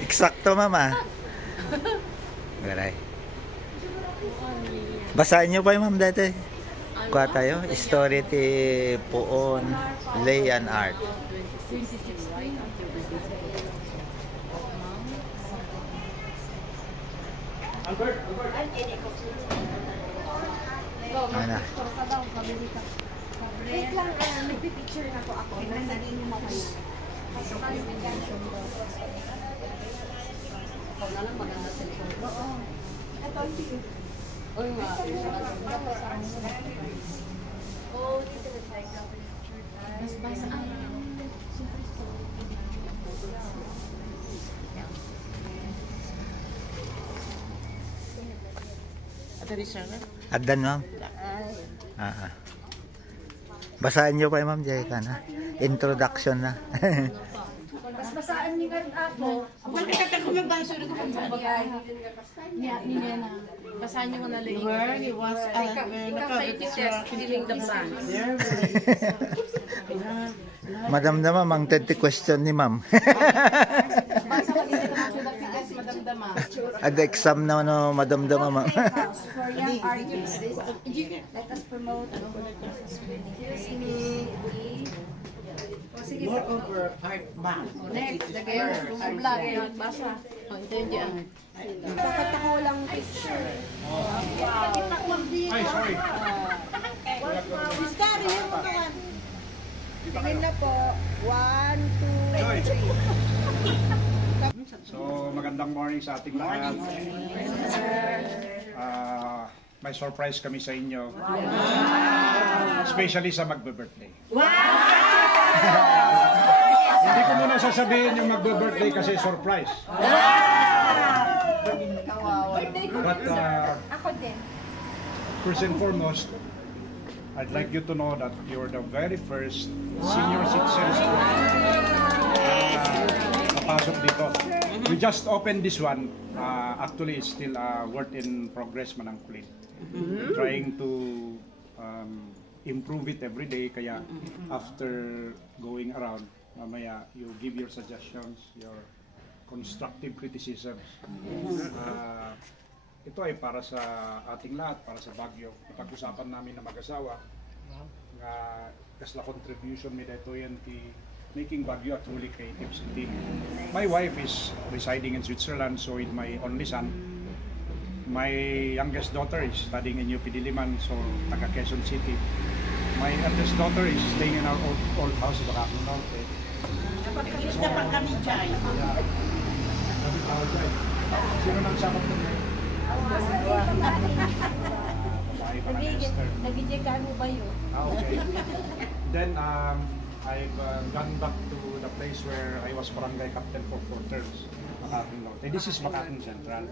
Eksakto, mama. Garay. Basahin niyo pa yung ma'am dati. Kuha tayo. Story ti Poon, Lay and Art. Ano? Wait lang, nagpipicture na po ako. Nagsasabihin niyo mo kayo. Ako na lang maganda cellphone. Oo. Ito, sige. Uy, nga. Oh, dito na tayo. Basta Addan, ma'am. Basahin niyo pa yung ma'am Jayka na. Introduction na. Mas basaan niyo nga ako. Bakit ako magbasa ko kung bagay? Niya na. Basahin niyo na lang. Where he was at Killing the plants. Madamdama, mang 30 question ni ma'am. Basa ko dito ng pinagtigas, madamdama. Ad exam na no, madamdama, ma'am. For young artists, let us promote. Here's me. moreover art band. Next, lagay yung vlog. Basa. Intelligent. Dapat ako lang picture. Ay, sorry. Mister, yun mo kawan. Tingin na po. 1, 2, 3. So, magandang morning sa ating lahat. May surprise kami sa inyo. Especially sa magbe-birthday. Hindi ko muna sasabihin yung magbe-birthday kasi surprise. But Ako din. first and foremost, I'd like you to know that you're the very first senior citizens kapasok dito. We just opened this one. Actually, it's still a work in progress man ang kulit. We're trying to improve it every day. Kaya after going around, mamaya you give your suggestions, your constructive criticisms. Ito ay para sa ating lahat, para sa Baguio. Napag-usapan namin na mag-asawa nga kasla contribution mi dito yan making Baguio a truly creative city. My wife is residing in Switzerland, so is my only son. My youngest daughter is studying in UP Diliman, so taga Quezon City. My eldest daughter is staying in our old house in Bacacang Norte. Napagkalista pa kami dyan. Sino nang sakot na niya? Nag-ijeka mo ba yun? Okay. Then I've gone back to the place where I was barangay captain for 4 terms, Bacacang Norte. This is Bacacang Central.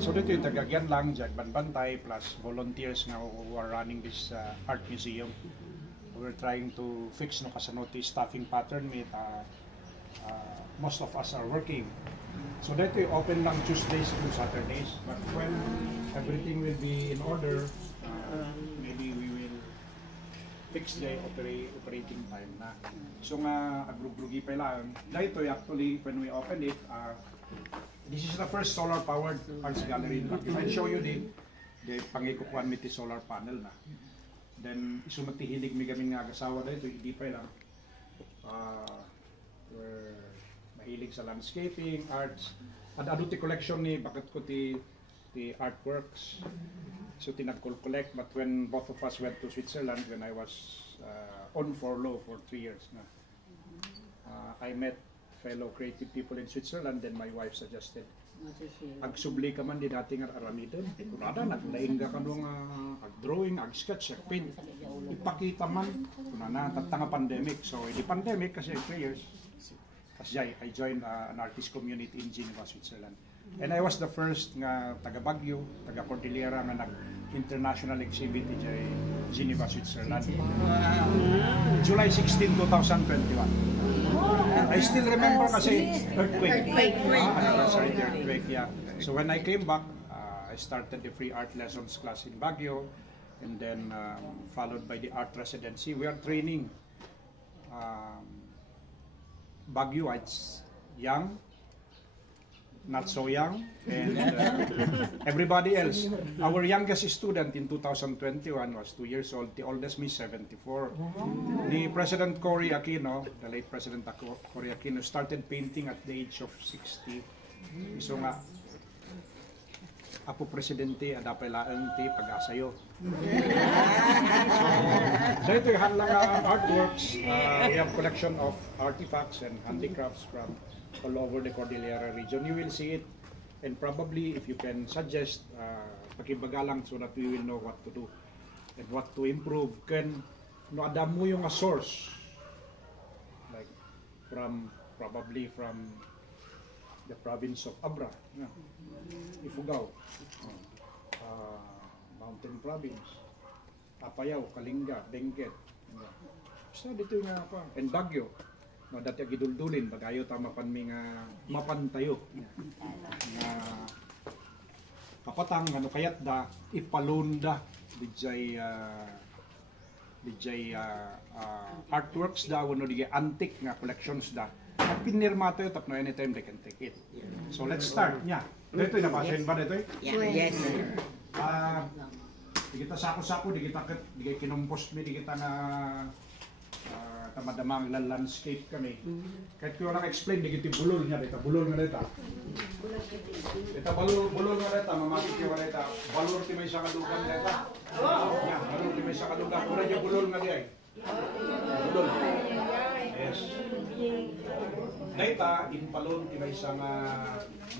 So dito yung tagagyan lang, Banbantay, plus volunteers nga who are running this art museum. We're trying to fix no kasanoti staffing pattern with most of us are working. So dito yung open lang Tuesdays to Saturdays, but when everything will be in order, maybe we will fix the operating time na. So nga agrugrugi pa lang. Dito actually when we open it, this is the first solar powered arts gallery in Baguio. I'll show you the pangikukuan mit solar panel na. Then isumati hilig mi gamin nga agasawa dito, hindi pa lang. We're mahilig sa landscaping, arts. At ano ti collection ni bakit ko ti artworks. So tinag-collect, but when both of us went to Switzerland when I was on furlough for 3 years na, I met fellow creative people in Switzerland. Then my wife suggested, agsubli ka man di dating aramidon. Kunada naglaing ka kanong ag-drawing, ag-sketch, ag-paint. Ipakita man kunana tatanga pandemic. So di pandemic kasi 3 years. Kasi I joined an artist community in Geneva, Switzerland. And I was the first nga taga Baguio, taga Cordillera nga nag-international exhibit in Geneva, Switzerland. July 16, 2021. I still remember kasi earthquake. Anniversary earthquake, yeah. So when I came back, I started the free art lessons class in Baguio, and then followed by the art residency. We are training Baguioites, young, not so young, and everybody else. Our youngest student in 2021 was 2 years old. The oldest me 74. The President Cory Aquino, the late President Cory Aquino, started painting at the age of 60. So nga, Apo Presidente, adapay laang ti pag-asayo. So ito yung lang artworks. We have collection of artifacts and handicrafts from all over the Cordillera region. You will see it, and probably if you can suggest, pakibagalang so that we will know what to do and what to improve. Can no adam mo yung a source, like probably from the province of Abra, Ifugao, Mountain Province, Apayao, Kalinga, Benguet. So dito nga pa, and Baguio. No, dati giduldulin bagayo ta mapantayo nga kapatang ano kayat da ipalunda dijay artworks da wano di antique nga collections da at pinirma tayo tapno anytime they can take it. So let's start nya. Dito na basin ba dito? Yes. Di kita sako-sako di kita kinumpos mi di kita na tamadamang landscape kami. Kahit ko lang explain, di kita bulol nga dito. Bulol nga dito. Dito bulol nga dito. Mamapit yung nga dito. Balor ti may sa kalugan dito. Balor ti may sa kalugan. Pura yung bulol nga diay. Bulol. Yes. Dito, inpalon ti may sa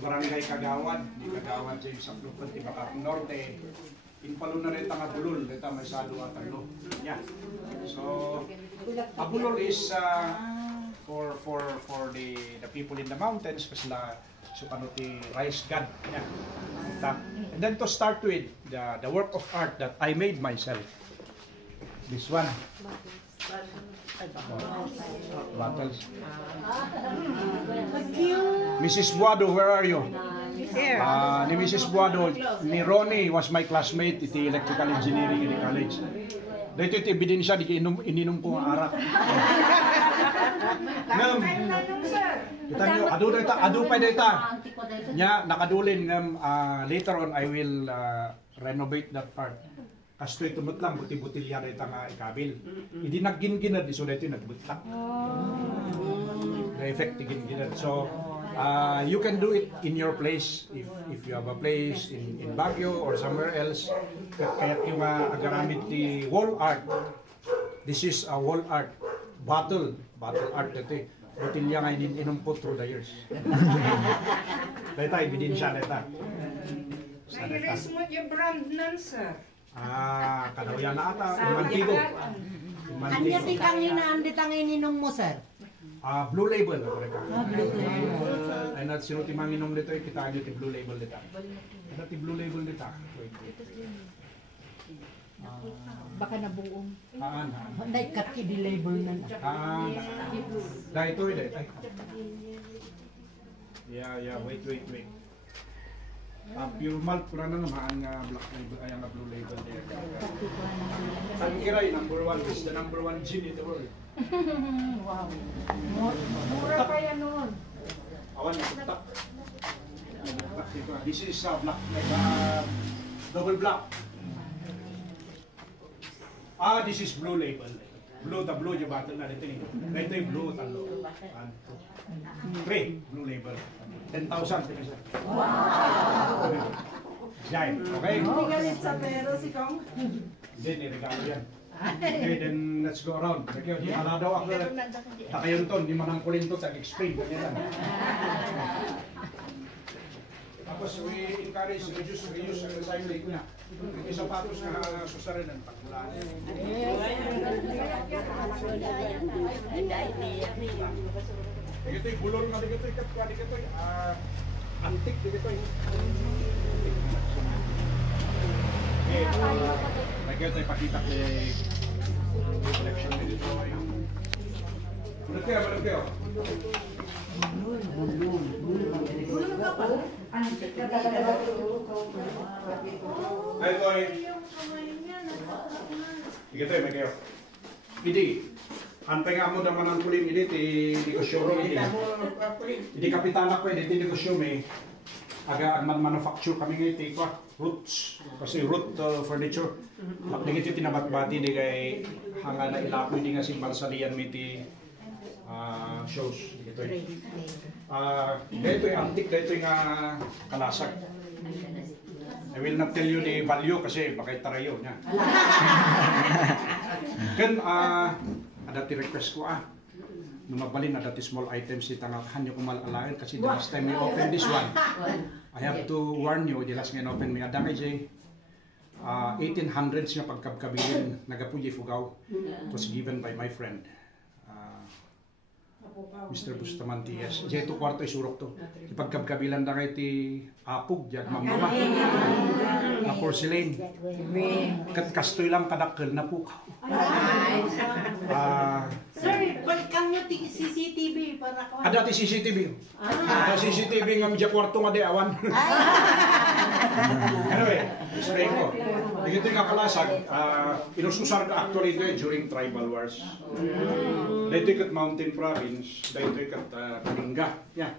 barangay Kagawan. Di Kagawan sa isang lupan ti Bakakong Norte. Inpalon na rin nga bulol. Dito may sa luwa talo. Yeah. So, a bulol is for the people in the mountains kasi so ti rice god. Yeah. And then to start with the work of art that I made myself. This one. Bottles. Mrs. Buado, where are you? Ni Mrs. Buado, ni Ronnie was my classmate iti electrical engineering in the college. Dito iti ebidensya di ininom ko ang arak. Ngam. Kita nyo, adu pa data. Nya nakadulin ngam later on I will renovate that part. Kasto ito lang buti-butilya data nga ikabil. Hindi nagginginad so dito nagbutak. The effect ginginad. So you can do it in your place if you have a place in Baguio or somewhere else. Kaya yung agaramit ni wall art. This is a wall art. Bottle art dito. Botilya nga inumpot through the years. Dito ebidensya dito. Nairis mo yung brand nun, sir. Kadawian na ata. Imantigo. Anya ti kang inaandit ang ininom mo, sir? Blue label. Blue label. Ay nat sino ti manginom dito kita nyo ti blue label dito. Ano ti blue label dito? Baka nabuong. Hindi kati di label na. Dahil ito ito. Yeah, wait. Pure malt pura na naman ang black label, ay ang blue label there. Tangkiray, #1 is the #1 gin in the world. Wow. Mura pa yan noon. Awan na tutak. This is black, like double black. This is blue label. Blue yung bottle na dito. Ito yung blue talo. 3 blue label. 10,000. Wow! Jai, okay? Hindi galit sa pero si Kong. Hindi, regalo yan. Okay, then let's go around. Okay, di ala daw ako. Takayon to, di manangkulin to, tag-explain. Tapos we encourage reuse and recycling na. Yung sapatos na susarin ng pagkulaan. Dito bulol nga dito dito antik dito lagi tayo pakita kay collection dito bulol kayo bulol ka pa ito ay dito may kayo pidi Antay nga mo naman ang kulin ini di negosyo ini. Di kapitana ko di negosyo me. Aga man manufacture kami ngayon ko roots kasi root furniture. Magdingit yung tinabat-bati di kay hanga na ilapoy di nga simbal salian mi ti shows dito. Dito yung antique dito yung kalasag. I will not tell you the value kasi bakit tarayo niya. Kan adati request ko nung magbalin adati small items si tangakhan nyo kumalalain kasi the last time we open this one I have to warn you the last ngayon open me adang ay 1800s nga pagkabkabilin nagapuji Fugao. It was given by my friend Mr. Bustamante, yes. Diya ito kwarto isurok to. Ipagkabkabilan na kayo ti apog, diyan mamama. Na porcelain. Kastoy lang kadakkel na po. Sir, balikan nyo ti CCTV para ko. Ada ti CCTV. Ada CCTV nga medya kwarto nga di awan. Anyway, explain ko. Dito nga kalasag, inususar ka actually during tribal wars. Dito ikat Mountain Province, dito ikat Kalinga. Yeah.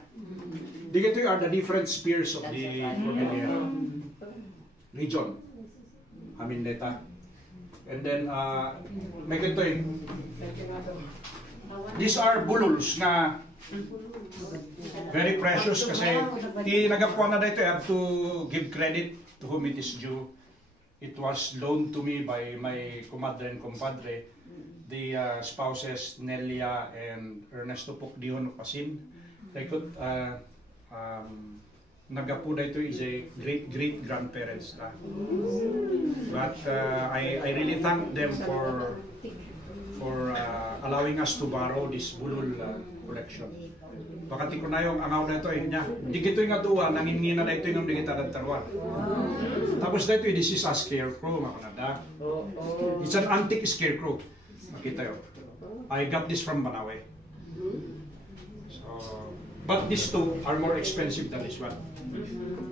Dito are the different spears of the Cordillera region. Amineta. And then, may ganito these are bululs na very precious kasi nagakuha na dito. I have to give credit to whom it is due. It was loaned to me by my comadre and compadre, the spouses Nelia and Ernesto Pocdion Pasin. They could nagapu dito is a great grandparents. But I really thank them for allowing us to borrow this bulul collection. Pakati ko na yung angaw na ito niya. Di gito yung atuwa, nangingina na ito yung di kita nagtarwa. Tapos na ito, this is a scarecrow, mga kanada. It's an antique scarecrow. Makita yun. I got this from Banawe. So, but these two are more expensive than this one.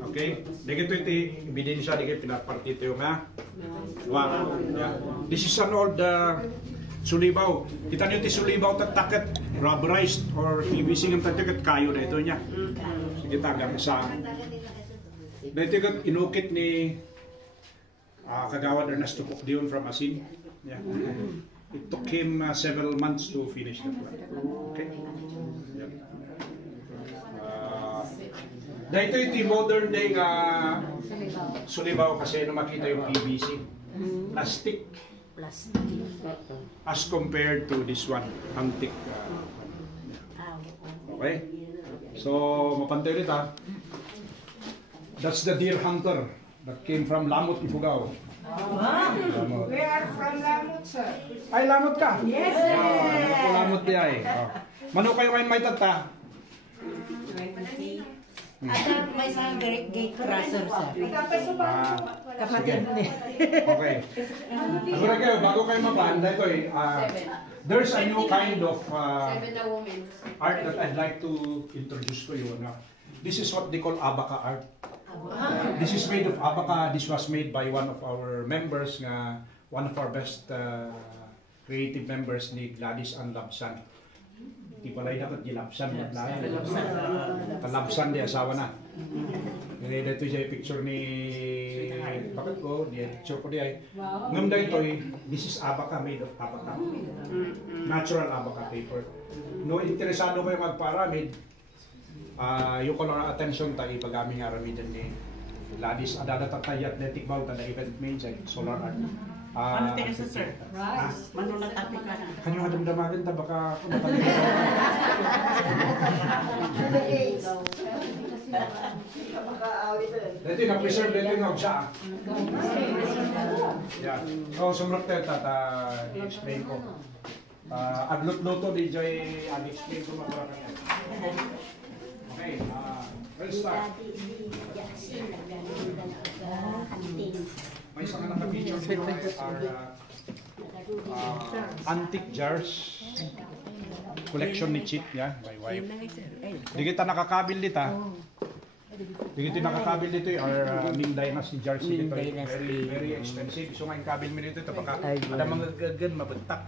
Okay? Di gito ito, ebidensya, di gito pinagpartito yung wow. Yeah. This is an old sulibaw. Kita niyo ti sulibaw taket rubberized or ibising ang taket kayo na ito niya. Sige tagang sa. Dito kat inukit ni Kagawad Ernesto Pocdion from Asin. Yeah. It took him several months to finish the plant. Okay? Yeah. Dito yung modern day sulibaw kasi nung makita yung PVC. Plastic. As compared to this one, antique. Okay? So, mapantay ulit That's the deer hunter that came from Lamot, Ifugao. Lamot. We are from Lamot, sir. Ay, Lamot ka? Yes! Lamot di ay. Mano kayo may tata? Ada may isang gate crusher, sir. Kapatid ni. Okay. Agora kayo, bago kayo mapanda ito there's a new kind of art that I'd like to introduce to you. This is what they call abaca art. This is made of abaca. This was made by one of our members, one of our best creative members, ni Gladys Ann Labsan. Di palay dapat gilapsan. Kalabsan di asawa na. Dito siya picture ni bakit ko, di picture ko di ay. Ngam dito this is abaca, made of abaca. Natural abaca paper. No interesado kayo magparamid, yung ko lang attention tayo pag aming aramidan ni Gladys. Adada tatay athletic ball tada event made solar art. Ano tayo sa sir? Rice. Manulat api ka na. Kanyo kadamdamagan ta baka kumatabi. Dito na preserve dito ng siya. Yeah. So sumrap tayo i-explain ko. Aglot-loto di joy explain ko mapara kanya. Okay, let's start. May isang naka-feature dito are antique jars. Collection ni Chip, yeah, my wife. Di kita nakakabil dito. Di kita nakakabil dito are Ming Dynasty jars dito. Very expensive. So ngayon kabil mo dito ito baka ada mga gagan mabentak.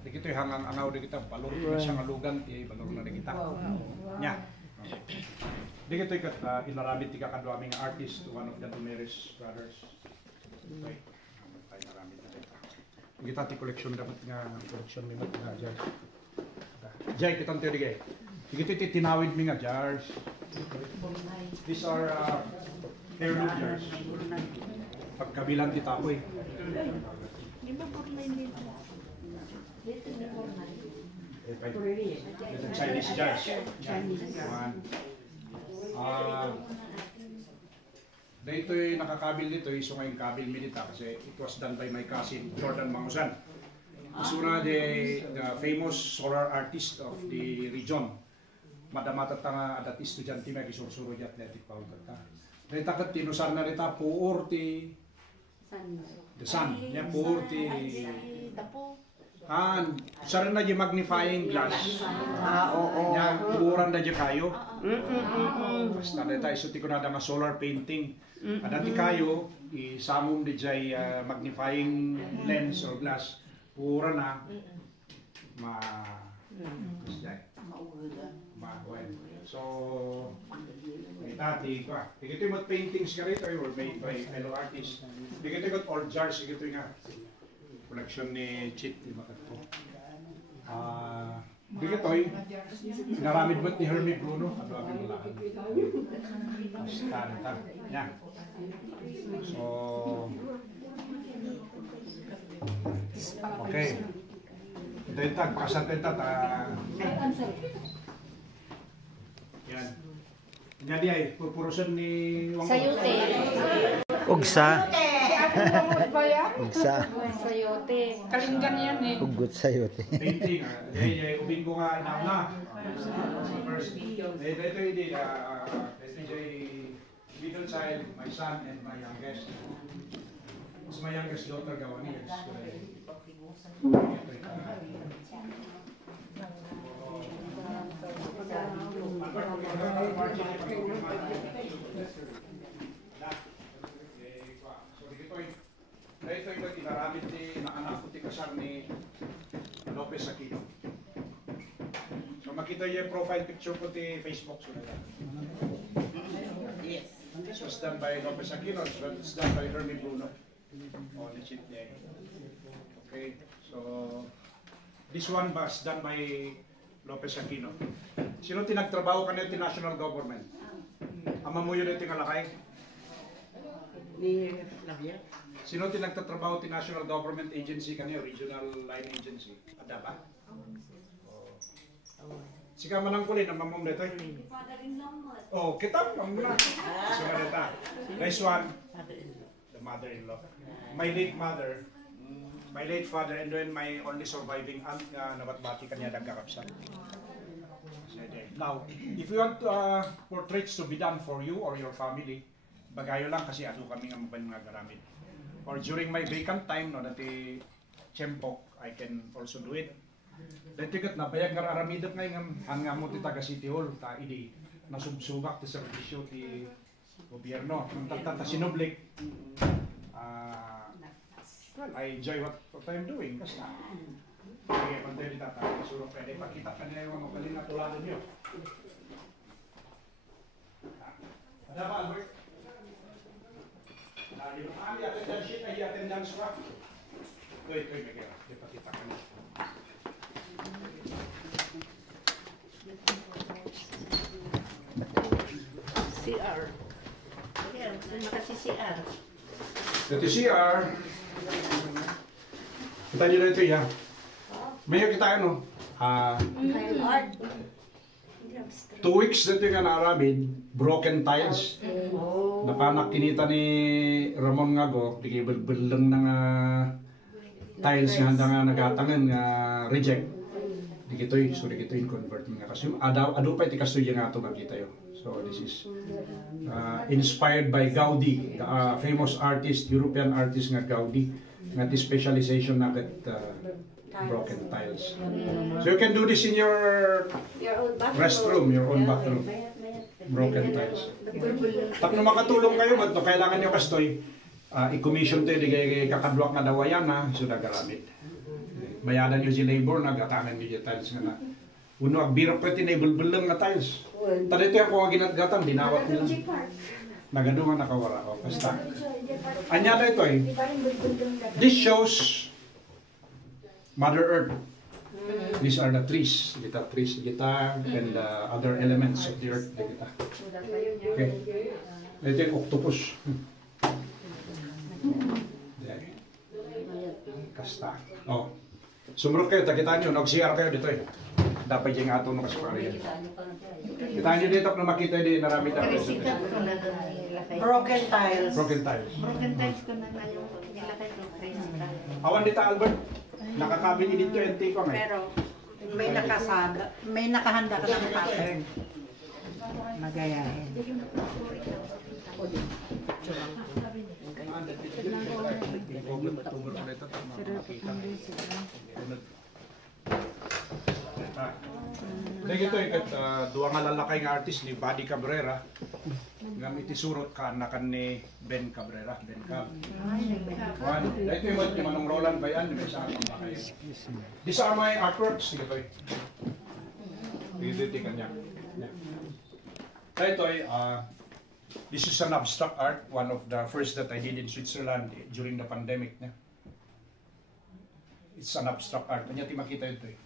Di kita hangang angaw di kita balor isang alugan ti balor na di kita. Nya. Di kita ikat inaramid ti kakadwa aming artist to one of the Dumeres brothers. Okay. Tayo naramid na dito. Kita ti collection dapat nga collection mi mat nga jars. Jay kita tayo digay. Kita ti tinawid mi nga jars. These are heirloom jars. Pagkabilan ti tapoy. It's a Chinese jars. Dito'y nakakabil dito, iso ngayong kabil milita kasi it was done by my cousin Jordan Mangusan. Isuna the famous solar artist of the region. Madamatat nga adat estudyante may gisursuro di athletic power kata. Dita kat tinusar na dita puur ti the sun. Yan puur ti saran na di magnifying glass. Oo. Nya puuran na di kayo. Basta dita iso ti kunada nga solar painting. Adati kayo isamum di jay magnifying lens or glass. Puuran na so dati ko ito yung paintings ka rito or made by fellow artists. Ito yung old jars, ito yung collection ni Chit di makat po. Dito yung naramid mo ni Hermie Bruno at wag mo lahat. Basta yan. So okay. Dentag, kasat dentag yan. Jadi ay pupurusan ni Wang Sayote. Ugsa. Ugsa. Sayote. Kalinggan yan eh. Ugot sayote. painting. Jadi ubing ko nga inauna. First, dito hindi middle child, my son and my youngest. It's my youngest daughter gawani. Ito yung tinaramid ni anak ko ti kasar ni Lopez Aquino. So makita yung profile picture ko ti Facebook. So yes. This was done by Lopez Aquino. It's done by Hermie Bruno. On the chip niya. Okay. So this one was done by Lopez Aquino. Sino tinagtrabaho kanil ti national government? Ama mo yun ito nga lakay? Ni Lavia. Sino tinagtatrabaho ti national government agency kanil, regional line agency? Ada ba? Sika manang kulin, ang mamong dito. Oh, kita mamong na. So dito. Next one, the mother-in-law. My late mother, my late father, and then my only surviving aunt na nabatbati kanya nagkakapsan. Now, if you want portraits to be done for you or your family, bagayo lang kasi ano kami nga mga garamit. Or during my vacant time, no, dati Chempok, I can also do it. Dati kat nabayag nga aramidot ngayon nga mo ti taga City Hall, ta idi nasubsubak ti serbisyo ti gobyerno. Ang tata sinublik, well, I enjoy what I'm doing. Kasi kaya pantay di tata, so pwede pakita ka niya yung mga kaling natuladan nyo. Ada ba, Albert? Di ba kami attendance sheet ay attendance ba? Ito, Miguel. Ipakita ka niya. CR. Makasi CR. Ito CR. Kita nyo na ito yan. May kita ano? 2 weeks dito nga naramid, broken tiles. Napanak kinita ni Ramon Ngago, digibel-belang ng tiles nga handa nga nagatangan nga reject. Digitoy, so digitoy convert nga kasi ado pa iti kastoy nga ato makita yo. So this is inspired by Gaudi, the famous artist, European artist nga Gaudi, nga the specialization na broken tiles. So you can do this in your restroom, your own bathroom. Broken tiles. Pag makatulong kayo, kailangan nyo kastoy, i-commission tayo, di kakadwak nga dawayan na, so nagaramit. Bayadan nyo si labor, nagatangan nyo yung tiles nga na. Uno, ang birokrati na ibulbulang na tiles. Tadi ito yung kung ginatgatan, dinawat nila. Nagadungan nakawara ko. Basta. Anya na ito eh. This shows Mother Earth. These are the trees. Trees, and other elements of the earth. Okay. Ito yung octopus. Kasta. Oh. Sumurot kayo, takita nyo, nag-CR kayo dito eh. Dapat yung ato nung kasipari. Kita nyo dito kung makita din narami dapat. Broken tiles. Broken tiles. Broken tiles ko na nga yung nilakay ko crazy tiles. Awan dito Albert, nakakabili dito yung tiko eh. Pero may nakahanda ka ng pattern. Magayahin. Lagi ito yung dua nga lalakay nga artist ni Buddy Cabrera nga itisurot ka anakan ni Ben Cabrera, Ben Cab. Ito yung Manong Roland Bayan, may sa akin ba kayo? These are my artworks. Sige ito eh. Ito kanya. Ito ay, this is an abstract art, one of the first that I did in Switzerland during the pandemic. It's an abstract art. Kanya ti makita ito eh.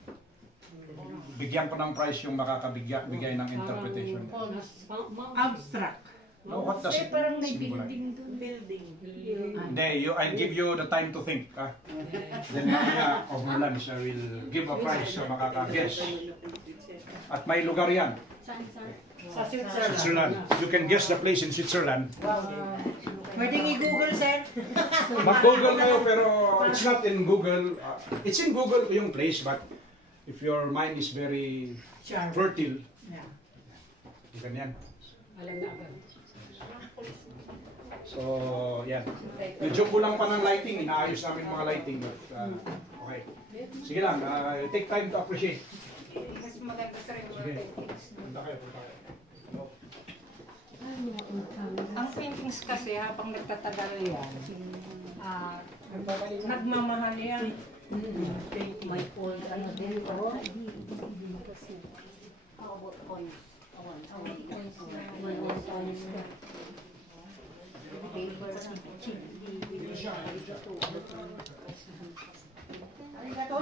Bigyan ko ng price yung makakabigay ng interpretation. Abstract. No, what does it symbolize? Hindi, I'll give you the time to think. Then mamaya of my lunch, I will give a prize sa makaka-guess. At may lugar yan. Sa Switzerland. Switzerland. You can guess the place in Switzerland. Pwedeng i-google, sir. Mag-google kayo pero it's not in Google. It's in Google yung place, but if your mind is very fertile, you can yan. So, yan. Medyo kulang pa ng lighting. Inaayos namin mga lighting. But, okay. Sige lang. Take time to appreciate. Mas maganda sa rin. Punta kayo, punta kayo. Ang paintings kasi habang nagtatagal yan, nagmamahal yan. May old ano din ko.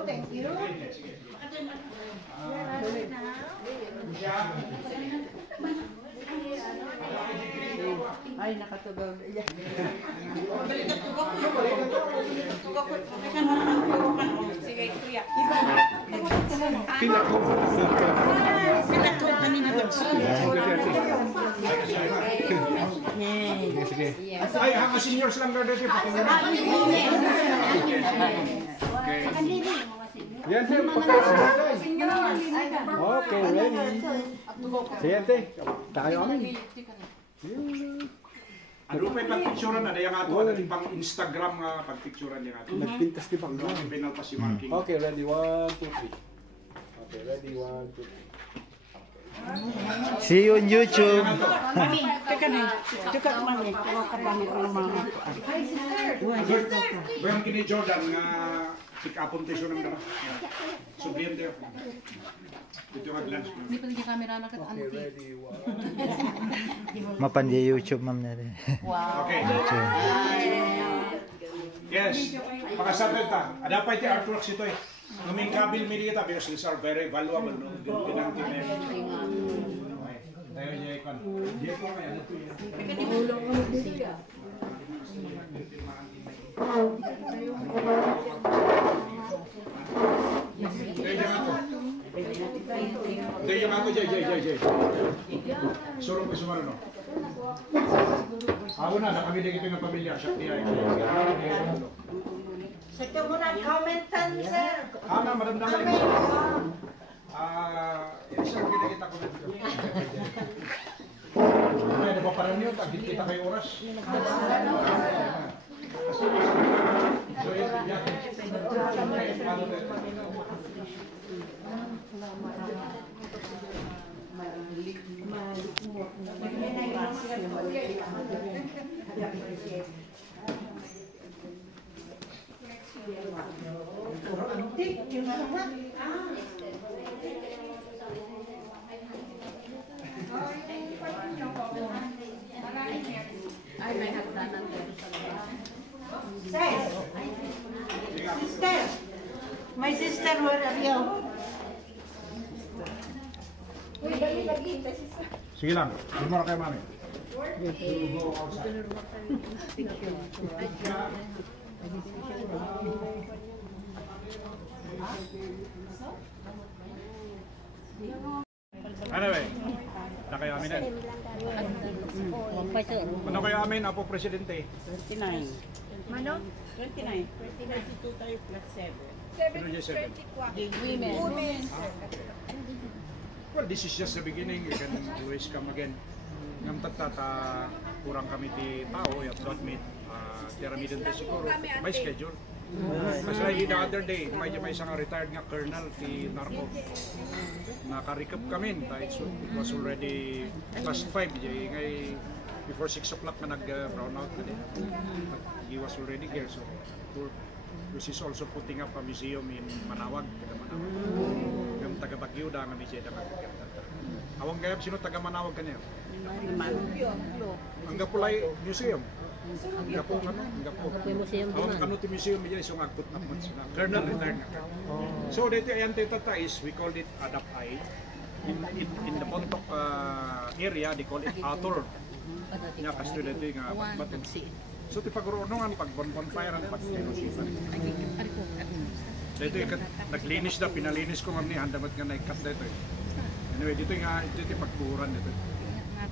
Thank you. Ay, nakatugog. Sige, kuya. Pinatog kanina doon. Sige. Ay, mga seniors lang na dito. Yan, sir. Okay, ready. Sige, ate. Tayo kami. Ano pa yung pagpicturan na? Daya nga ito, ano pang Instagram nga pagpicturan niya nga ito. Nagpintas di bang. Ano yung binal pa si Marking? Okay, ready. 1, 2, 3. Okay, ready. 1, 2, 3. See you on YouTube. Mami, teka na. Teka na, mami. Kapangit ko ng mga. Bayang kini Jordan nga pick-upon tayo ng dara. Sublihan tayo. Dito yung glance. Hindi pa yung camera na kat Okay, anti. ready. 1. Mapandi YouTube ma'am na rin. Okay. Yes. Makasabi ta. Ada pa iti artworks ito eh. Naming kabil mi dito because these are very valuable. No? Pinangkin na yun. Okay. Tayo niya ikon. Diyan po kaya dito yun. Hindi yung ako, Jay. Surong ko sumano, no? Ako na kami din ito ng pamilya. Siya tiya. Sa ito mo na, commentan, sir. Ana, madam naman. Sir, kita ko na dito. May napaparan niyo, tagit kita kayo oras. Sister, where are you? Sige lang, hindi mo na kayo mami. Anyway, na kayo amin din. Ano kayo amin, Apo Presidente? 29. Mano? 29. 22 tayo plus 7. Ano yung 7? Women. Well, this is just the beginning. You can always come again. Ngam tatata kurang kami di tao, you have to admit. Tirami din din siguro. May schedule. Kasi like the other day, may isang retired nga colonel ti Narco. Naka-recap kami. It was already past 5. Ngay before 6 o'clock na nag-brown out na din. He was already here. So, which is also putting up a museum in Manawag, taga Manawag. Yung taga Baguio da nga museum da magkakita. Awang gayab sino taga Manawag kanyo? Ang Gapulay Museum. Gapo ano? Gapo. Awang kanu ti museum niya isong agput na mo sila. Colonel retired na. So dito ayan tata is we called it Adapay. In the Bontoc area they call it Ator. Nya kasto dito nga baton. So ti pagruunungan pag bonfire ang pag-inusipan. Dito naglinis na pinalinis ko ngam ni handamat nga naikat dito. Anyway dito nga dito pagkuran dito.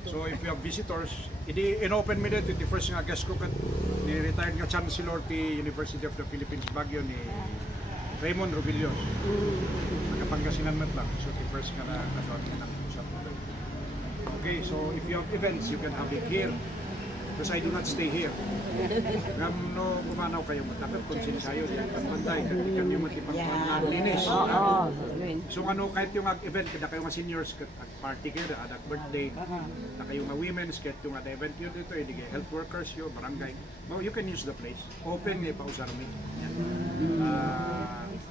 So if you have visitors, in-open me dito the first nga guest ko kat ni retired nga Chancellor ti University of the Philippines Baguio ni Raymond Robillos. Pangasinan mat lang. So the first nga na usap ko. Okay, so if you have events, you can have it here. Because I do not stay here. Ngam no kumanaw kayo matapit kung sinisayo yung panbantay kan yung matipang linis. So ano kahit yung event kada kayo nga seniors kat party kayo ada birthday na kayo nga women's kat yung ada event yun dito hindi health workers yo barangay. Well, you can use the place. Open ni pausarmi.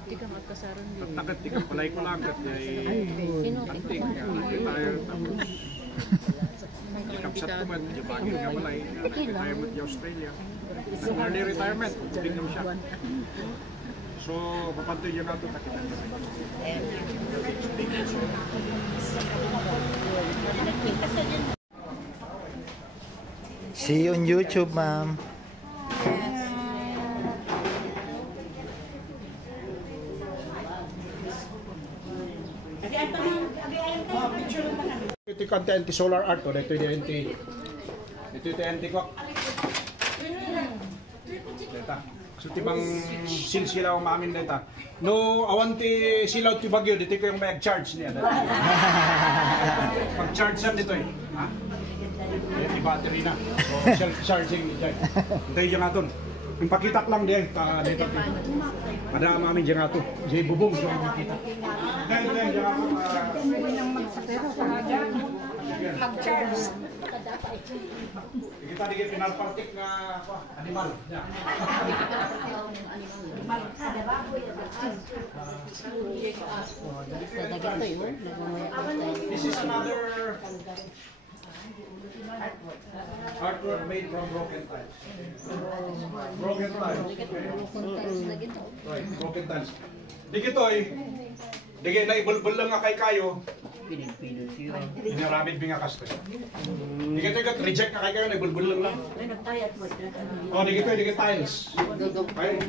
Ika magkasaron din. Takot tika palay ko lang kat antik retired tapos kapsat ko man, yung bagay nga walay, nag-retirement yung Australia. Nag-early retirement, big naman siya. So, papantoy yun nato nakita niya. See you on YouTube, ma'am. Ito yung anti-solar art o ito yung anti-ko. Deta. So tibang silsila ang maamin deta. No, awanti silaw ti Bagyo dito ko yung may charge niya. Pag-charge yan dito eh. Ha? Yung battery na. So self-charging dyan. Hintay dyan nga ton. Yung pakitak lang diyan ta dito. Ada maamin dyan nga to. Diyan bubong so makita. Dahil dyan ako Mag-charge. kita di pinalpartik na animal. This is another artwork made from broken tiles. Broken tiles. Right, broken tiles. Di kitoy. Di kay naibulbul lang nga kay kayo. Inaramid binga kasto. Di kitoy kat reject na kay kayo naibulbul lang. Oh, di kitoy tiles. Ay.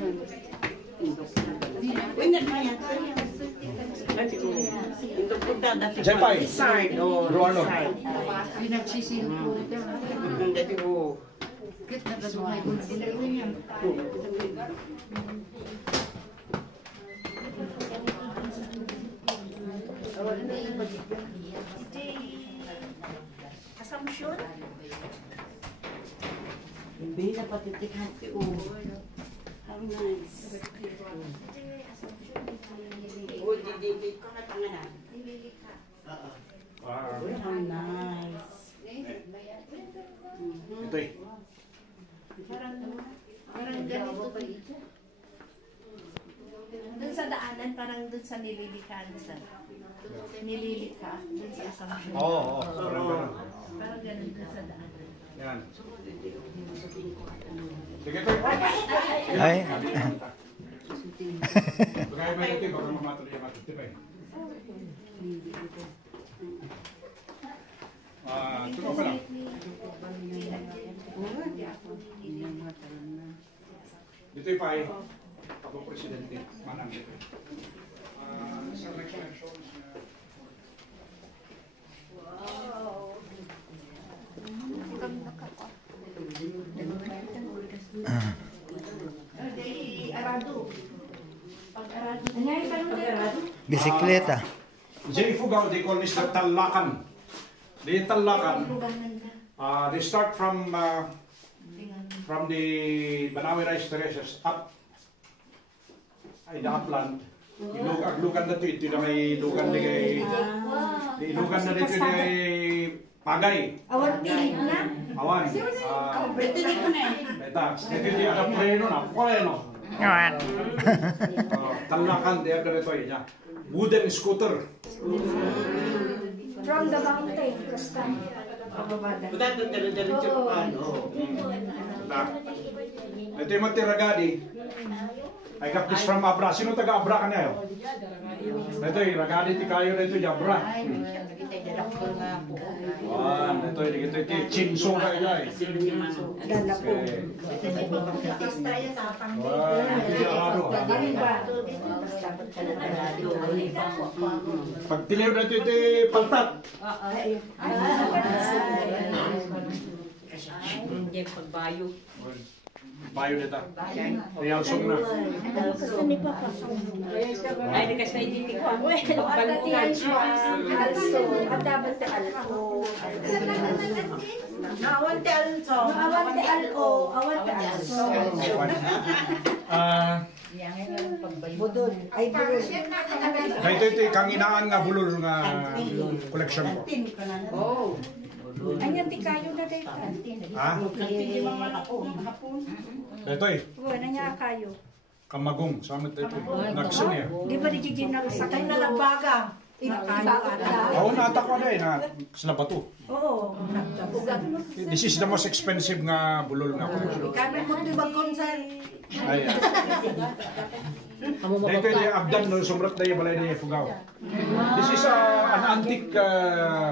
Jepay. Ruano. Assumption? Hindi na patitikhan ko. How nice. Oh, didikit ko na pangalan. How nice. Ito eh. Parang ganito pa ito. Dun sa daanan, parang dun sa nililikha. Nililikha. Dun sa Assumption. Oo. Parang ganun dun sa daanan. Yan. Sige to. Ay. Bagay ba ito, baka mamatuloy ang ating tipay. Tunaw ka lang. Dito yung pa'y Pagong Presidente, manang dito. Sa next elections, Bisikleta. Jay Fugao, they call this the Talakan. The Talakan, they start from the Banawi Rice Terraces up ay the upland. Lugan na ito na may lugan na kay lugan na dito kay Pagay. Awan tinig na. Awan. Tinig mo na. Beta, ito di ada preno na, preno. Talakan dia ada ito ya. Wooden scooter. From the mountain, basta. Ito yung matiragadi. I got this from Abra. Sino taga Abra ka na yun? Ito yung ragadi ti kayo na ito yung Abra. Ito yung chinso ka yun. Pag tiliw na ito yung paltat. Hindi pagbayo. Bayo nito. Real song na. Gusto ni Papa. Ay, di kasi hindi ko ako eh. Adabante alco. Awante alco. Awante alco. Awante alco. Budol. Ay, budol. Ito kanginaan nga bulol nga collection ko. Oh. Anya ti kayo na dito. Ha? Ito eh. Wala niya kayo. Kamagong. Samit ito eh. Nagsin eh. Di ba di giginaw sa kayo na labaga? Oo, natak ko na eh. Sila ba ito? Oo. This is the most expensive nga bulol nga collection. Kami mo di ba concert? Ay, dito yung abdan no, sumrat na yung balay na yung Fugao. This is an antique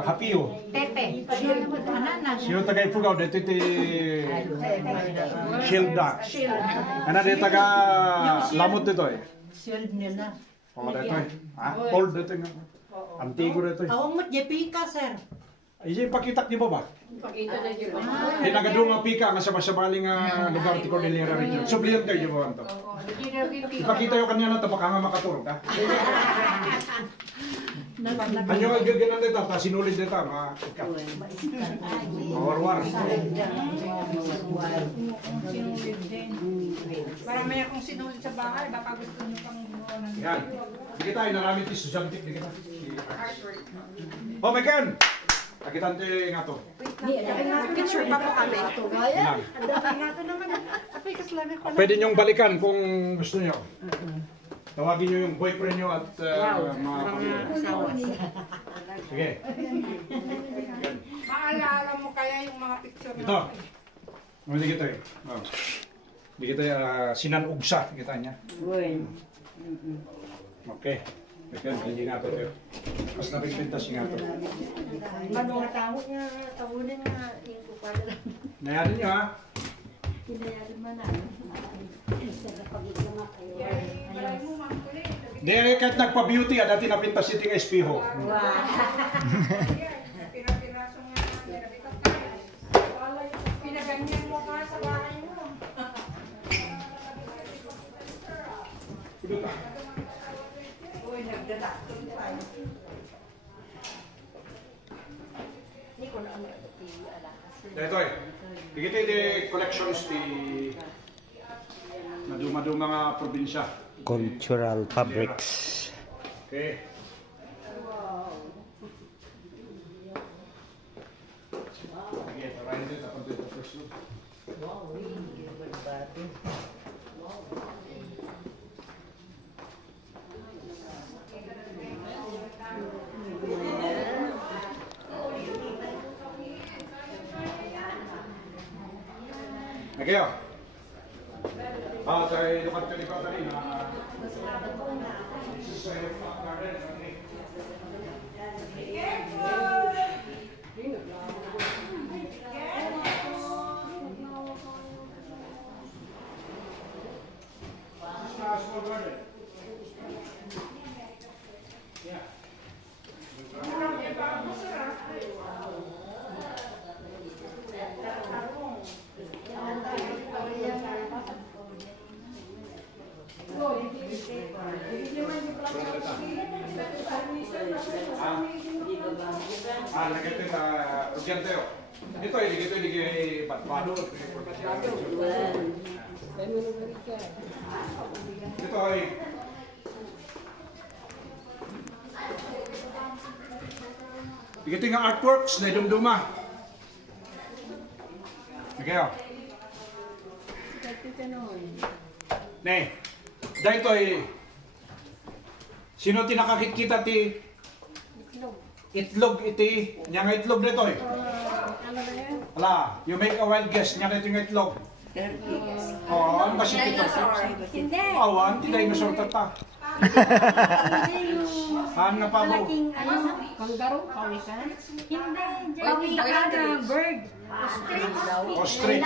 hapio. Pepe. Sino taga yung Fugao, dito yung shield da. Ano dito taga lamot dito eh. Shield nila. Oo, dito eh. Old dito yung antigo dito eh. Awang mo, Jepika, sir. Ay, yung pakitak niyo ba ba? Pakita na yun. Hinagadong nga pika nga sa masabaling lugar ti Cordillera Region. Sublihan kayo niyo ba ito? Ipakita yung kanya na ito, baka nga makaturog ha? Kanyo nga gaganan dito, ta sinulid dito, mga ikat. Mawarwar. Para may akong sinulit sa bahay, baka gusto nyo pang gumawa ng... Yan. Sige tayo, naramit ti Sujantik. Oh, my God! Nakitante nga to. Picture pa po kami. Yan. Ano Pwede niyong balikan kung gusto niyo. Tawagin niyo yung boyfriend niyo at mga pamilya. Sige. Maalala mo kaya yung mga picture Ito. Hindi kita eh. Oh. Hindi kita sinanugsa. Kita niya. Okay. Hindi nga ito. Mas napipintas nga ito. Ano nga tao niya, tahunin nga, yung kupala lang. Nayanin niyo ha. Hinayari mo na. Hindi, kahit nagpa-beauty, dati napintas ito ng espiho. Pinapiraso nga pinaganyan mo ka sa bahay mo. Uy, nagdala. Hindi ko na ano Ito eh. Dito yung collections di maduma-duma nga probinsya. Cultural fabrics. Okay. Sige, tarayin din. Tapos dito first. Nagayo. Tayo lukat ka ni Pagari na sa front garden. Okay. Small garden. Yeah. Lagi ito urgent tayo. Ito batbado. Ito ay ito nga artworks na dumduma. Okay, oh. Ne, dahil ito ay sino tinakakit kita ti itlog iti nya nga itlog nito eh. Ala, you make a wild guess nya nito nga itlog. Oh, ano ba siya ito? Hindi. Awan, ti dinosaur tata. Han nga pa mo. Kangaroo, kawikan. Hindi. Kawikan. Bird. Ostrich.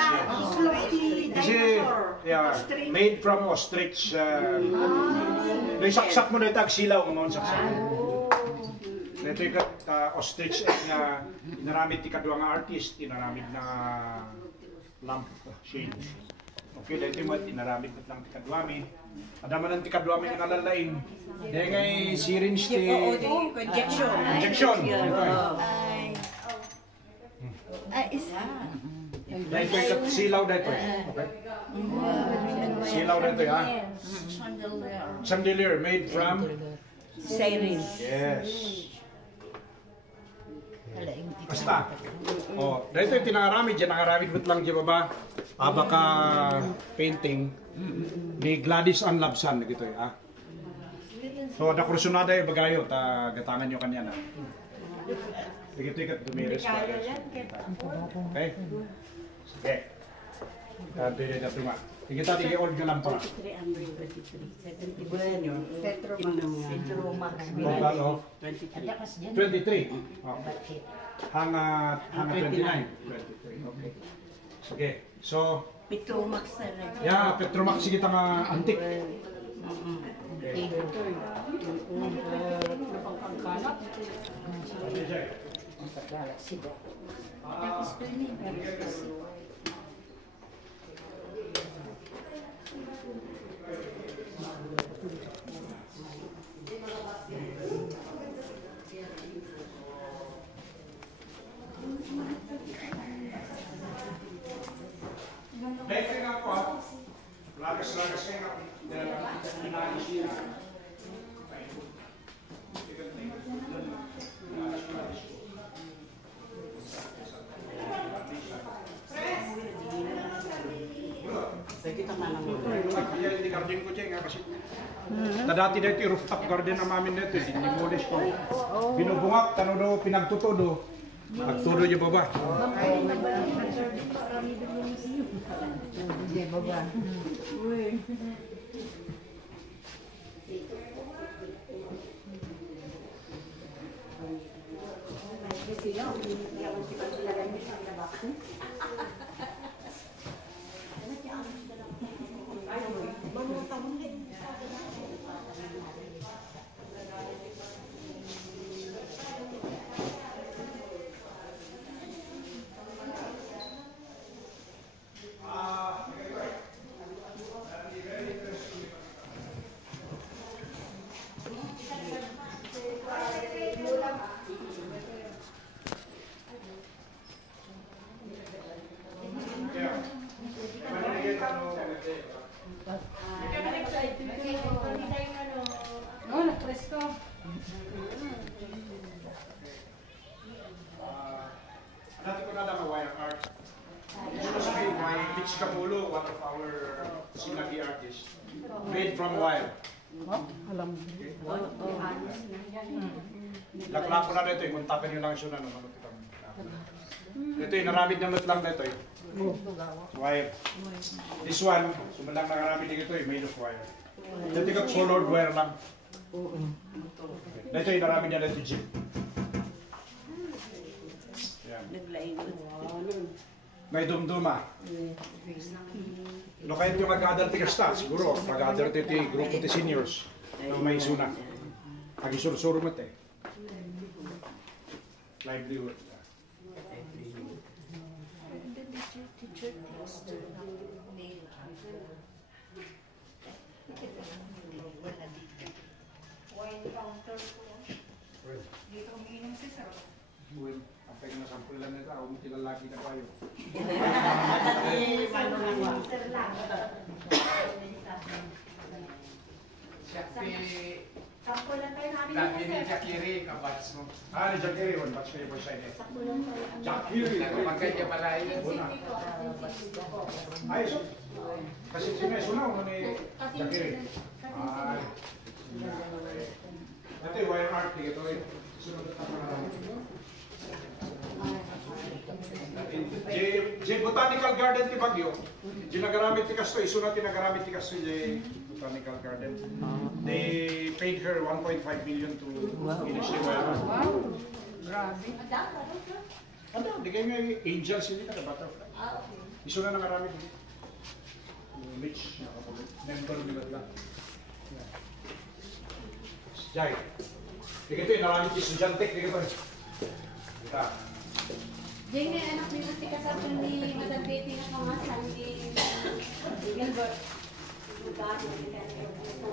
Kasi, yeah, made from ostrich. May saksak mo na ito, silaw mo saksak. Ito yung ostrich na inaramid ti kadwa nga artist, inaramid na lamp shade. Okay, dahil ito yung inaramid lang ti kadwami. Adaman ng ti kadwami yung alalain. Dahil ngay syringe ti... Injection. Injection. Dahil ito yung silaw dahil ito. Okay? Silaw dahil ito, ha? Chandelier made from... Syringe. Yes. Basta. Oh, dahil ito yung tinangaramid. Yan nangaramid mo lang dyan baba. Baka painting ni Gladys Ann Labsan. Gito eh, ha? So, ada kursunada yung bagayo. Gatangan nyo kanya na. Gito yung dumiris pa. Okay? Sige. Dito na tuma. Kita tingin old ka lang pa. Petromax. Total of 23. Oh. Hanga 29. 23. Okay. Sige. So, Petromax talaga. yeah, Petromax kita nga antik. Dahil nga po, lagas-lagas kayo nga inalis niya. Hindi garden ko dyan nga kasi dati dito yung rooftop garden na mamin dito, dinimulis ko. Binubungak, tano do, pinagtutodo. Nagtudo niya baba. Dati ko na lang wire art. My Mitch Camulo, one of our Sinagi artists, made from wire. Laklako na dito, kontakin nyo lang siya na naman. Ito yung naramid na lang dito. Wire. This one, sumalang nakaramid dito, made of wire. Dito ka colored wire lang. Dito yung narami niya dito jeep. Yan. May dumduma. No kahit yung mag-adult kasta, siguro, mag-adult ito yung grupo ti seniors na may suna. Pag-isur-suro mo ito. Livelihood. Well, ang pwede na sample lang nito, ako matilalaki na tayo. Sampo lang tayo namin. Dati ni Jakiri, kabats mo. Ni Jakiri, one batch kayo po siya eh. Jakiri! Nagpagkaya pala yun. Ay, so. Kasi sinesunaw mo ni Jakiri. Ay. Ito yung wire art dito eh. Sunod na J Botanical Garden ti Baguio. Ginagamit ti Kasto, isunod tinagamit ti Kasto J Botanical Garden. They paid her 1.5 million to finish the wire art. Wow. Grabe. Ano, di kayo nga angels hindi ka butterfly. Isunod na nagamit dito. Mitch, member nila lang. Jai. Di ka ito yung nagamit ti Sujantek, di ka ito. Kita. Jay, may anak ni Mati kasapon ni Madam Betty na pangasan ni Gilbert.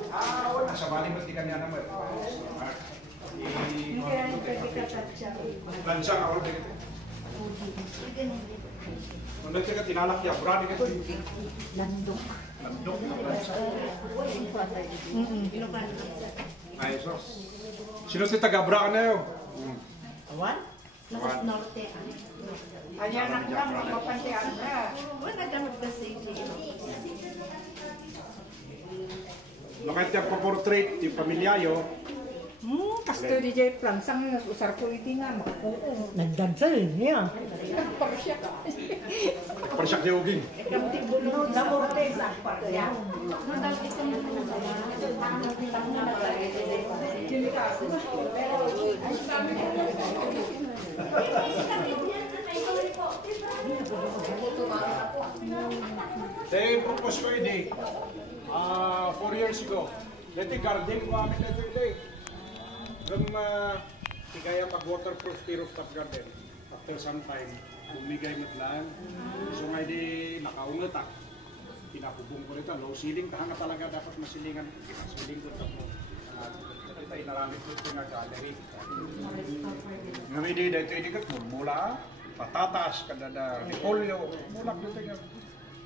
Wala. Sa bali mo di kanya naman. Hindi kaya yung pwede katatsa. Bansa ka ulit dito. Kung dito ka tinalak niya, brani ka ito. Landok. Landok. Ay, so. Sino si taga-bra ka na yun? Awan? Lakas norte. Ayan ang lang, mapapantian ka. Wala dapat kasi. Lokit niya po-portrait, yung pamilyayo. Kasto di Jay Plansang usar ko iti nga. Oo. Nagdansal niya. Nagparsya ka. Parasyak niya uging. Na morte sa parya. They proposed ko ini 4 years ago. Dito garden ko amin dito ito eh. From tigaya mag-waterproof rooftop garden. After some time, bumigay mo lang. So nga di nakaungat ah. Pinakubong ko nito. Low ceiling, tahanga talaga dapat masilingan. Pinasiling ko ito po. Ito inaramit ko ito nga gallery. Ngayon dito itikat mo mula patatas, kadada, repolyo, mulak dito nga.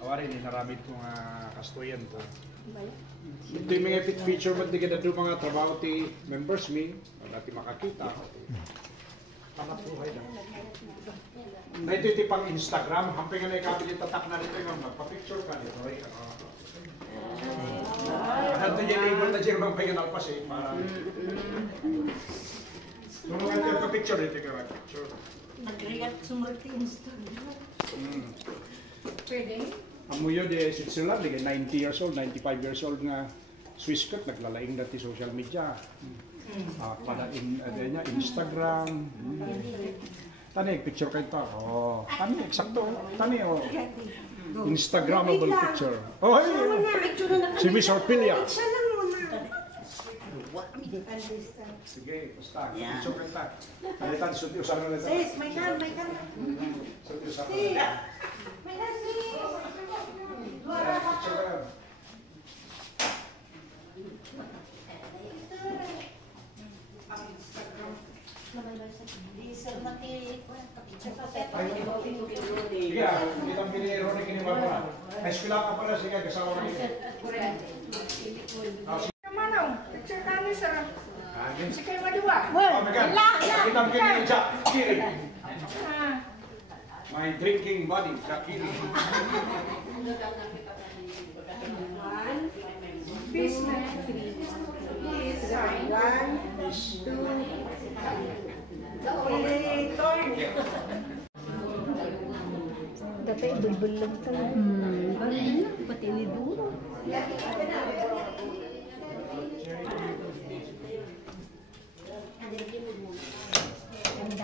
Awari, inaramit ko nga kastoyan to. Ito yung mga feature mo tigada doon mga trabaho ti members mi, dati makakita. Tamat buhay lang. Na ito yung pang Instagram, hamping nga na ikapit yung tatak na dito yung magpa-picture ka dito. Ano yung label na dyan bang pahingan alpas eh, parang... Nung mga ito yung picture dito yung picture. Nag-react sumurti Instagram. Pwede? Amuyo de Switzerland, 90 years old, 95 years old nga Swiss cut, naglalaing dati social media. Pada Instagram. Tani, picture kayo ito. Oh, tani, eksakto. Tani, oh. Instagrammable picture. Oh, hey! Si Miss Orpilia. Sige, basta. Picture kayo ito. Tanitan, suti usahan na ito. Sis, may kan. Suti usahan na ito. May kan, sis. Picture kayo. Sir Mati, Sige, kitang piniro na kinibaba. Eskwela ka pala, sige, kasawa ka nito. Kamanaw, picture kami sir. Si kayo madua. Oh my God, kitang piniro, Jack Kiri. Ah, My drinking buddy, Jack Kiri. peace na. Peace. 1, 2, Dati bulbul lang talaga. Pati ni Duro.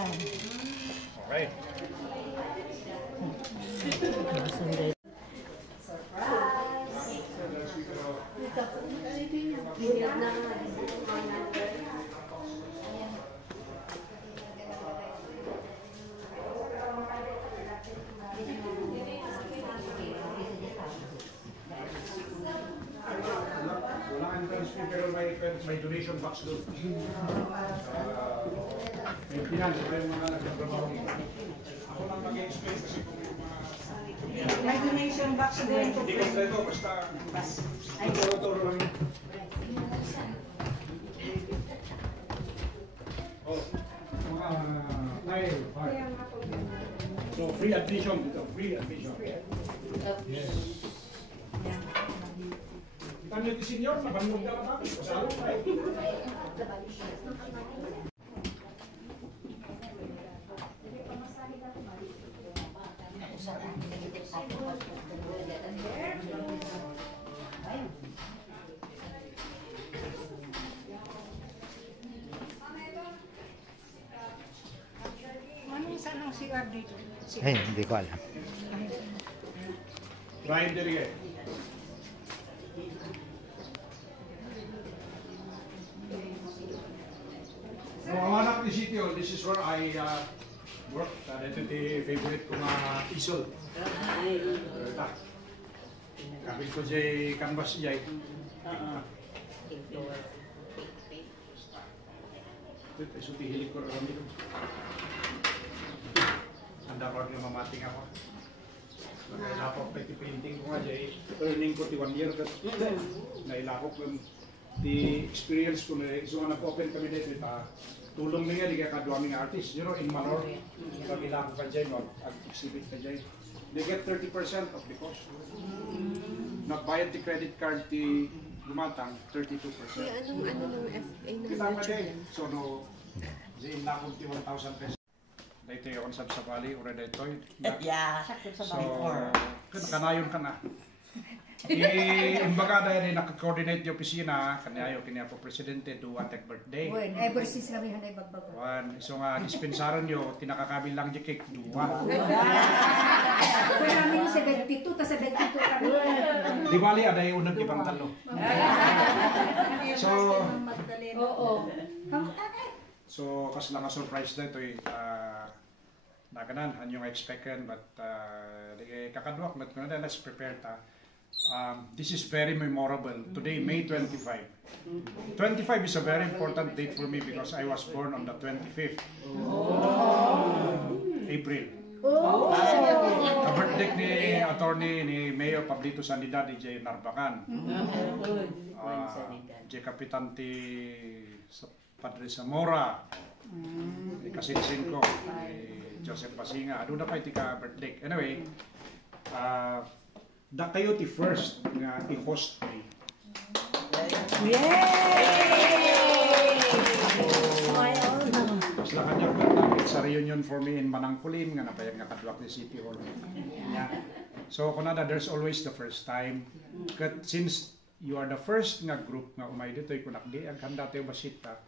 Yan. Okay. Wala kang transfer pero may donation box doon. May pinal, may mga nagtatrabaho. Ako lang mag-explain kasi kung yung mga... May donation box din. Hindi ko ito, basta... Ay, turo lang yun. Oh, mga tile, park. So, free admission dito, free admission. Yes. Kita niyo ti senior, nabannog na naman. Kasalo pa eh. Anong saan ang CR dito? Ay, hindi ko alam. Brian Delier. So, ang anak ni City Hall, this is where I work. Ito yung favorite ko nga isol. Ito. Kapit ko dyan canvas jay. Ito, isuti hilig ko rin dito. Handa ko rin mamating ako. Nailapok pa iti-painting ko nga dyan. Earning ko ti 1 year. Nailapok ko the experience ko na so nag-open kami dito tulong niya di kaya kadwaming artist, you know, in Manor kami lang pa dyan, exhibit ka dyan, they get 30% of the cost. Nagbayad the credit card ti Lumatang 32%. Anong ng FA ng Kita ka dyan, so no zin na kung ti 1,000 pesos dito yung sa Bali or dito Yeah. so kanayon ka na. Imbaga dahil naka-coordinate yung opisina, kanyayo kanya po presidente do attack birthday. When ever since kami hanay bagbago. One, so nga dispensaron nyo, tinakakabil lang di cake, duwa. Kung namin 72, tas 72 kami. Di bali, aday unang ibang talo. So, so kas lang nga surprise na ito eh. Naganan, hanyong expected, but kakadwak, but let's prepare ta. This is very memorable. Today, May 25. 25 is a very important date for me because I was born on the 25th April. Ka-birthday ni attorney ni Mayor Pablito Sanidad, DJ Narbacan. DJ Kapitan ti Padre Zamora. Kasinsin ko, Joseph Pasinga. Ano na pa iti ka-birthday? Anyway, da kayo ti first nga i-host me. Mas lang kanya pagtapit sa reunion for me in Manangkulin nga napayag nga kadwak ni City Hall. So kunada, there's always the first time. Kat since you are the first nga group nga umay ditoy kunakdi ag handa tayo basita.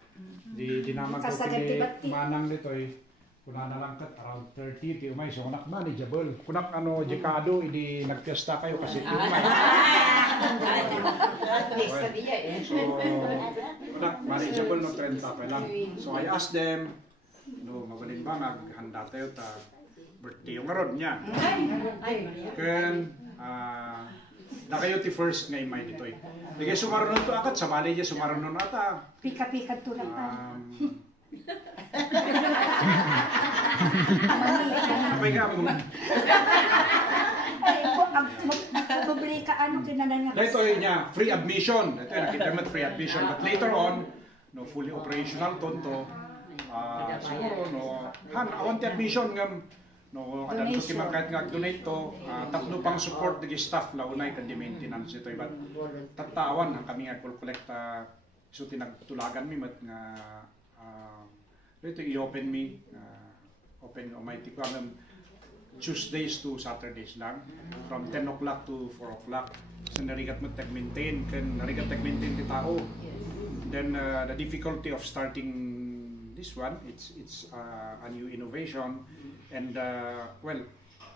Di dinamag ko kini manang ditoy. Kuna na lang kat around 30 ti umay so kunak manageable. Kunak ano jekado idi nagpiesta kayo kasi ti umay. So kunak manageable no 30 pa lang. So I asked them, no magaling ba maghanda tayo ta birthday yung karon niya. Ken na kayo ti first nga imay ditoy. Di kayo sumarunon to akat sa bali niya sumarunon ata. Pika-pika to lang ta. Apa nga mo? Pabili ka ano kinanan nga. Ito niya, free admission. Ito yung nakita free admission. But later on, no fully operational tonto. Siguro, no, awanti admission nga, no, kadang ko kahit nga donate to, tatlo pang support ng staff, launay kan di maintenance ito. But tatawan, ang kami nga kolekta, so tinagtulagan mi mat nga, ito i-open me, open Almighty ko Tuesdays to Saturdays lang, from 10 o'clock to 4 o'clock. So narigat mo tag-maintain, kan narigat tag-maintain ti tao. Then the difficulty of starting this one. It's a new innovation, and well,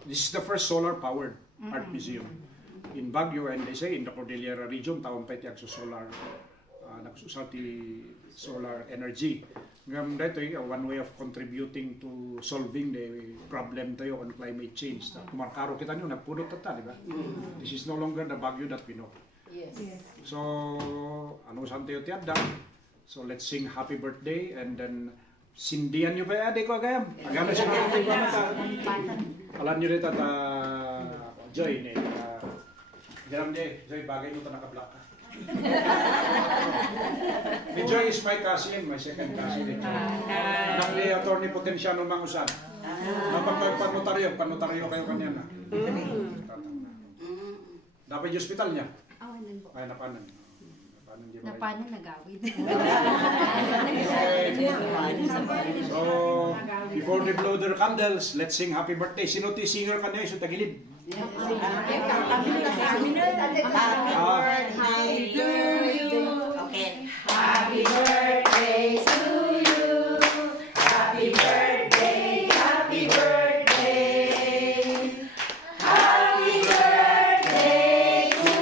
this is the first solar-powered art museum in Baguio, and they say in the Cordillera region, taon pa iti solar, nagsusal ti solar energy. Ngam dito one way of contributing to solving the problem tayo on climate change. Kumarkaro kita nyo, nagpudot tata, di ba? This is no longer the Baguio that we know. Yes. So, ano saan tayo tiyada? So, let's sing happy birthday, and then sindihan nyo ba ade ko agam? Agam na siya natin ko mata. Alam nyo rin tata, Joy, garam de, Joy, bagay mo ito naka-black ka. Joy is my cousin, my second cousin. Anak ni Atty. Potenciano Mangusan. Panotaryo kayo kanya na. Dapat yung hospital niya? Awanan po. Ay, napanan. Napanan nagawid. So, before they blow their candles, let's sing happy birthday. Sino ti singer kanyo sa tagilid? Happy birthday to you. Okay. Happy birthday to you. Happy birthday. Happy birthday. Happy birthday to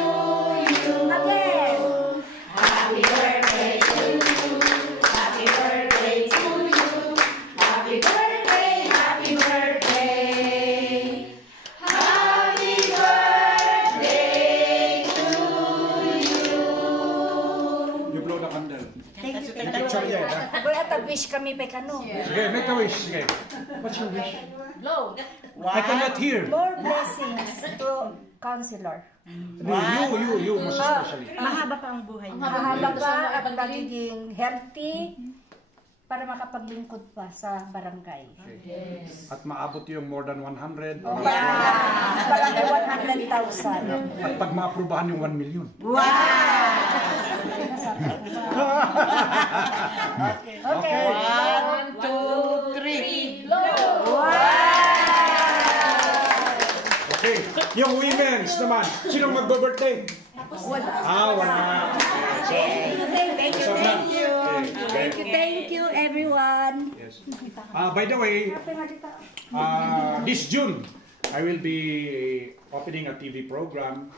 you. Again. Happy birthday to you. Happy birthday to you. Happy birthday. Happy birthday. Happy birthday to you. You blow the candle. Thank you. Picture niya, ha? Boy, at wish kami pa kano. Sige, make a wish. Sige. What's your wish? Blow. I cannot hear. More blessings to counselor. You, most especially. Mahaba pa ang buhay niya. Mahaba pa at magiging healthy para makapaglingkod pa sa barangay. At maabot yung more than 100. Barangay 100,000. At pag maaprubahan yung 1 million. Wow! Okay. 1, 2, 3. Okay. Yung women's naman. Sinong magbo-birthday? Wala. Wala. Thank you, everyone. Yes. By the way, this June, I will be opening a TV program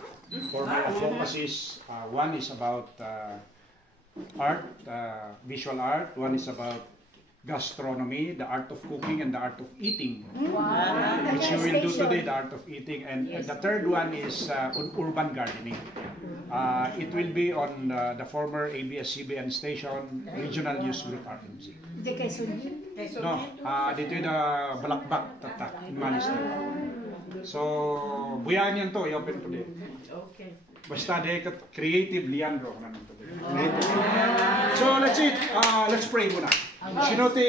for my advocacies. One is about art, visual art. One is about gastronomy, the art of cooking and the art of eating. Which you will do today, the art of eating. And the third one is on urban gardening. It will be on the former ABS-CBN station, Regional Youth Group RMC. No, dito yung Balakbak, Tatak, in Manila. So, buyan yan to, i-open today. Okay. Basta de creative Leandro. So, let's eat. Let's pray muna. Sino ti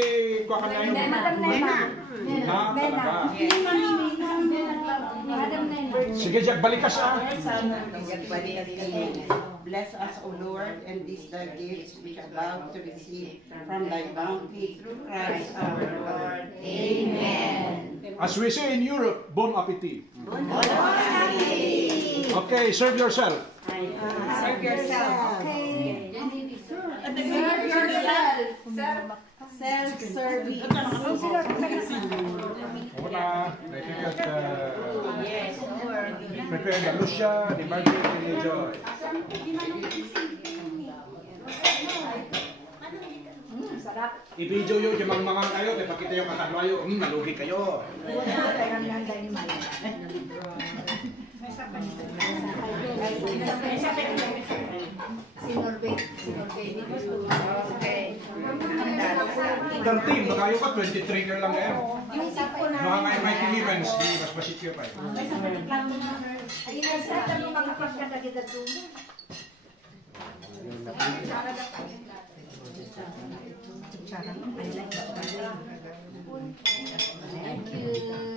kuha ka na yung... talaga. Sige, Jack, balik ka sa Bless us, O Lord, and these thy gifts which are about to receive from thy bounty through Christ our Lord. Amen. As we say in Europe, bon appetit. Okay, serve yourself. Serve yourself. Okay. Serve yourself. Self-serving. Hola. Prepare the Lucia, the Margaret, and the Joy. I-video yun, yung mga kayo, pakita yung kakalwayo, nalugi kayo. Team, baka yung ka 23 ka lang ngayon. Mga ngayon may tinimens, di mas pasityo pa.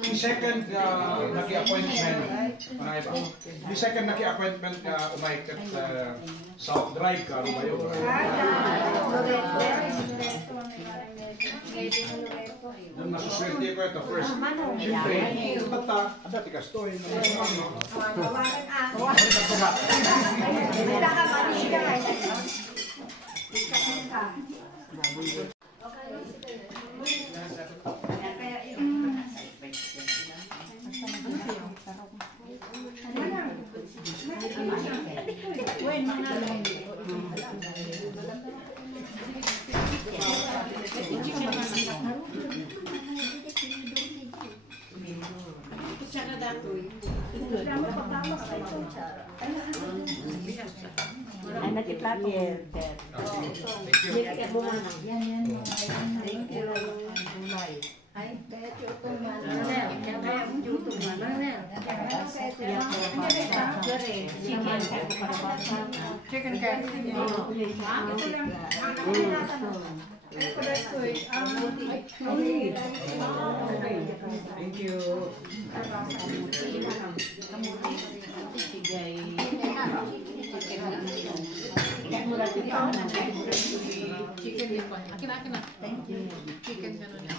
The second naki-appointment, the second naki-appointment ka umaikot South Drive ka, ano ba yun? Nung nasuswerte ko ito first, siyempre, bata, dati ka story na Ay, natiplato. Thank you. Ay, beto ito man. Chicken cat. Thank you. Chicken din pa. Akin na. Thank you. Chicken gano'n yan.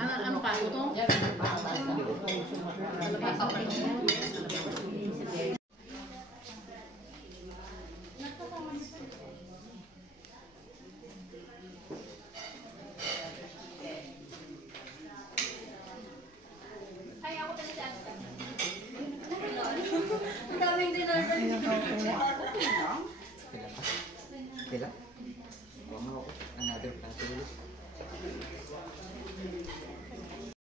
Ano pa? Ito? Ay, ako talaga sa atin. Ang daming dinner. Kila? Another plant.